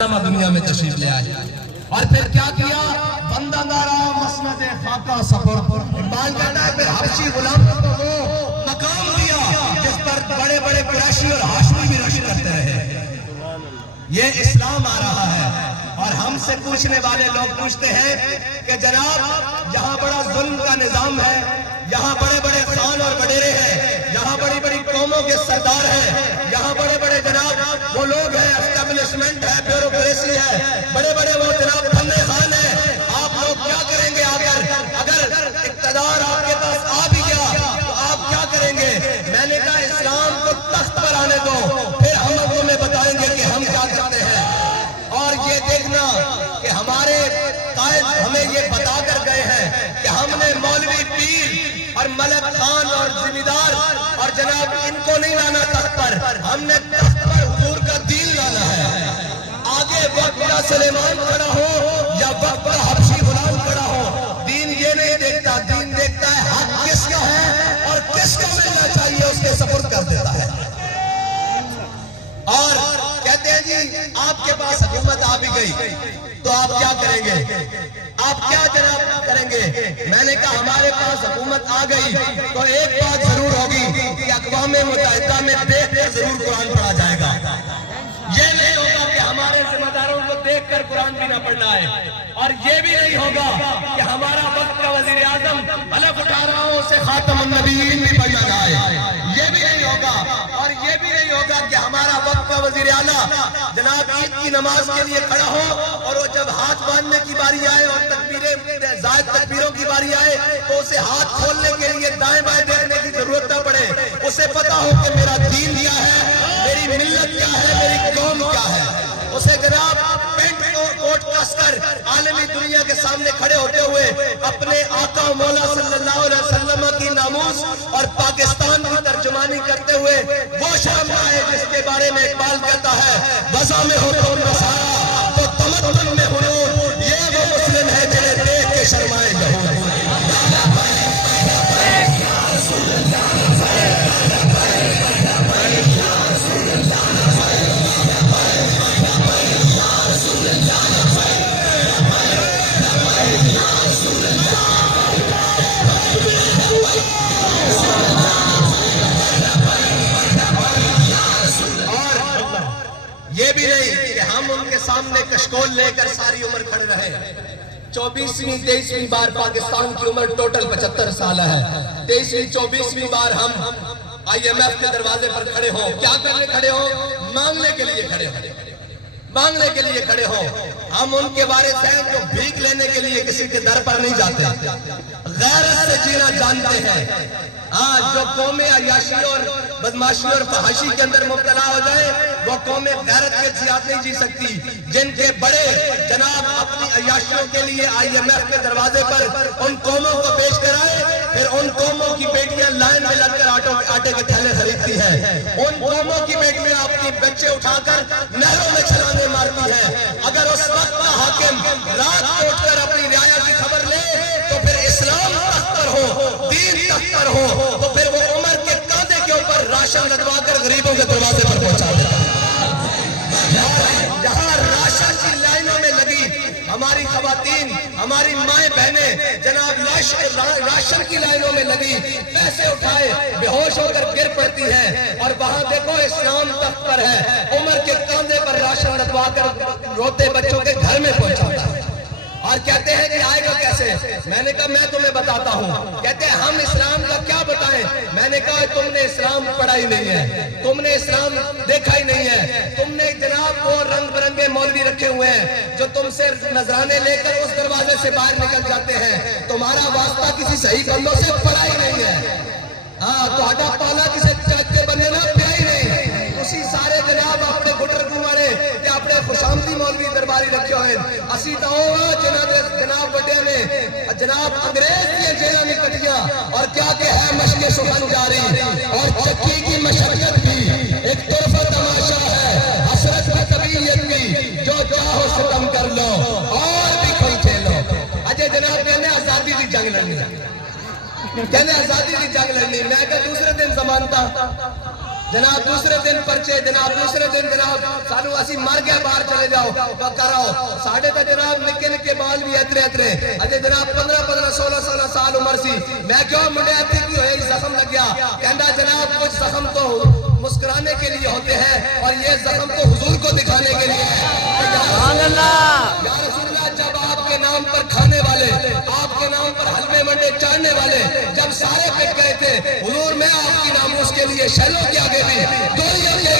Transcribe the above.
دنیا میں تشریف لے آئے اور پھر کیا کیا؟ بندہ دارا مسند خاکہ سفر اقبال کہتا ہے پھر حبشی غلام کو تو وہ مقام دیا جس پر بڑے بڑے قریشی اور ہاشمی بھی رشک کرتے رہے۔ یہ اسلام آ رہا ہے اور ہم سے پوچھنے والے لوگ پوچھتے ہیں کہ جناب یہاں بڑا ظلم کا نظام ہے، یہاں بڑے بڑے خان اور وڈیرے ہیں، یہاں بڑی بڑی قوموں کے سردار ہیں، یہاں بڑے بڑے جناب وہ لوگ ہیں، اسٹیبلشمنٹ ہے، بیوروکریسی ہے، بڑے بڑے وہ جناب فنے خان ہیں، آپ لوگ کیا کریں گے؟ اگر اقتدار آپ کے پاس آ بھی گیا تو آپ کیا کریں گے؟ میں نے کہا اسلام کو تخت پر آنے دو، پھر ہم تمہیں بتائیں گے کہ ہم کیا کرتے ہیں۔ اور یہ دیکھنا کہ ہمارے قائد ہمیں یہ بتا کر گئے ہیں کہ ہم نے مولوی پیر اور ملک خان اور ذمہ دار اور جناب ان کو نہیں لانا تخت پر، ہم نے تخت پر حضور کا دین لانا ہے۔ آگے وقت کا سلیمان کھڑا ہو یا وقت کا حبشی غلام کھڑا ہو، دین یہ نہیں دیکھتا، دین دیکھتا ہے حق کس کا ہے اور کس کو ملنا چاہیے اس کے سپرد کر دیتا ہے۔ اور کہتے ہیں جی آپ کے پاس حکومت آ بھی گئی تو آپ کیا کریں گے؟ آپ کیا جناب کریں گے؟ میں نے کہا ہمارے پاس حکومت آ گئی تو ایک بات ضرور ہوگی کہ اقوام متحدہ میں دیکھ کر ضرور قرآن پڑھا جائے گا۔ یہ نہیں ہوگا کہ ہمارے ذمہ داروں کو دیکھ کر قرآن بھی نہ پڑھنا ہے، اور یہ بھی نہیں ہوگا کہ ہمارا وقت کا وزیر اعظم حلف اٹھا رہا ہوں اسے خاتم النبیین بھی پڑھنا نہ آئے، یہ بھی نہیں ہوگا۔ اور یہ بھی نہیں ہوگا کہ ہمارا وقت کا وزیر اعلیٰ جناب عید کی نماز کے لیے کھڑا ہو اور وہ جب ہاتھ باندھنے کی باری آئے اور زائد تکبیروں کی باری آئے تو اسے ہاتھ کھولنے کے لیے دائیں بائیں دیکھنے کی ضرورت نہ پڑے، اسے پتا ہو کہ میرا دین کیا ہے، میری ملت کیا ہے، میری قوم کیا ہے۔ اسے جناب پینٹ کوٹ کس کر عالمی دنیا کے سامنے کھڑے ہوتے ہوئے اپنے آقا مولا صلی اللہ علیہ وسلم کی ناموس اور پاکستان کی ترجمانی کرتے ہوئے وہ شرم آئے جس کے بارے میں اقبال کہتا ہے وضع میں ہو تو نصارا تو تمدن میں حنون، یہ وہ مسلم ہے جنہیں دیکھ کے شرمائے یہود۔ یہ بھی نہیں کہ ہم ان کے سامنے کشکول لے کر ساری عمر کھڑے رہے۔ 24ویں 23ویں بار پاکستان کی عمر ٹوٹل 75 سالہ ہے، 23ویں 24ویں بار ہم IMF کے دروازے پر کھڑے ہوں، کیا کرنے کھڑے ہوں؟ مانگنے کے لیے کھڑے ہوں، مانگنے کے لیے کھڑے ہوں۔ ہم ان کے وارث ہیں جو بھیک لینے کے لیے کسی کے در پر نہیں جاتے، غیرت سے جینا جانتے ہیں۔ ہاں جو قومیں عیاشی اور بدماشی اور فحاشی کے اندر مبتلا ہو جائے وہ قومیں غیرت کے ساتھ نہیں جی سکتی۔ جن کے بڑے جناب اپنی عیاشیوں کے لیے IMF کے دروازے پر ان قوموں کو پیش کرائے، پھر ان قوموں کی بیٹیاں لائن میں لگ کر آٹے کے تھیلے خریدتی ہیں، ان قوموں کی بیٹیاں اپنی بچے اٹھا کر نہروں میں چھلانے مارتی ہیں۔ اگر اس وقت کا حاکم رات کو اٹھ کر اپنی رعایا کی خبر لے تو پھر اسلام تخت پر ہو، دین تخت پر ہو تو پھر وہ عمر کے کاندھے کے اوپر راشن لدوا کر غریبوں کے دروازے پر پہنچا دیتا ہے۔ جہاں راشن کی لائنوں میں لگی ہماری خواتین، ہماری مائیں بہنیں جناب راشن کی لائنوں میں لگی، پیسے اٹھائے بے ہوش ہو کر گر پڑتی ہیں، اور وہاں دیکھو اسلام تخت پر ہے، عمر کے کاندھے پر راشن لدوا کر روتے بچوں کے گھر میں پہنچاتا ہے۔ اور کہتے ہیں کہ آئے گا کیسے؟ میں نے کہا میں تمہیں بتاتا ہوں۔ کہتے ہیں ہم اسلام کا کیا بتائیں؟ میں نے کہا تم نے اسلام پڑھا ہی نہیں ہے، تم نے اسلام دیکھا ہی نہیں ہے، تم نے جناب وہ رنگ برنگے مولوی رکھے ہوئے ہیں جو تم سے نذرانے لے کر اس دروازے سے باہر نکل جاتے ہیں، تمہارا واسطہ کسی صحیح بندوں سے پڑھا ہی نہیں ہے۔ ہاں تو ہٹا پالا کسی چاچے بندے نہ پیا ہی نہیں، اسی سارے جناب اپنے گھٹر گھومانے کہ اپنے خوشامدی مولوی درباری رکھے ہوئے اسی تو جناب بڑے نے جناب انگریز کی جیلوں میں کٹیاں، اور کیا کہ ہے مشق سخن جاری اور چکی کی مشقت بھی ایک طرفہ تماشا ہے، حسرت کی طبیعت بھی جو چاہو ستم کر لو اور بھی کوئی کھیلو۔ اجے جناب کہنے آزادی کی جنگ لڑنی، کہنے آزادی کی جنگ لڑنی، میں کہ دوسرے دن زمانتا جناب دوسرے دن پرچے، جناب دوسرے دن جناب سانو اسی مر گئے باہر چلے جاؤ کراؤ ساڑھے تا جناب نکے نکے بال بھی اترے اترے اجے جناب 15-16 سال عمر سی میں کیوں منڈے اتنے کی ہوئے زخم لگ گیا کہندا جناب کچھ زخم تو مسکرانے کے لیے ہوتے ہیں اور یہ زخم تو حضور کو دکھانے کے لیے ہے سبحان اللہ یا رسول اللہ جب آپ کے نام پر کھانے والے آپ کے نام پر حلوے منڈے چاڑنے والے جب سارے پٹ گئے تھے حضور میں آپ کی ناموس کے لیے شہلوں کے آگے بھی دنیا کے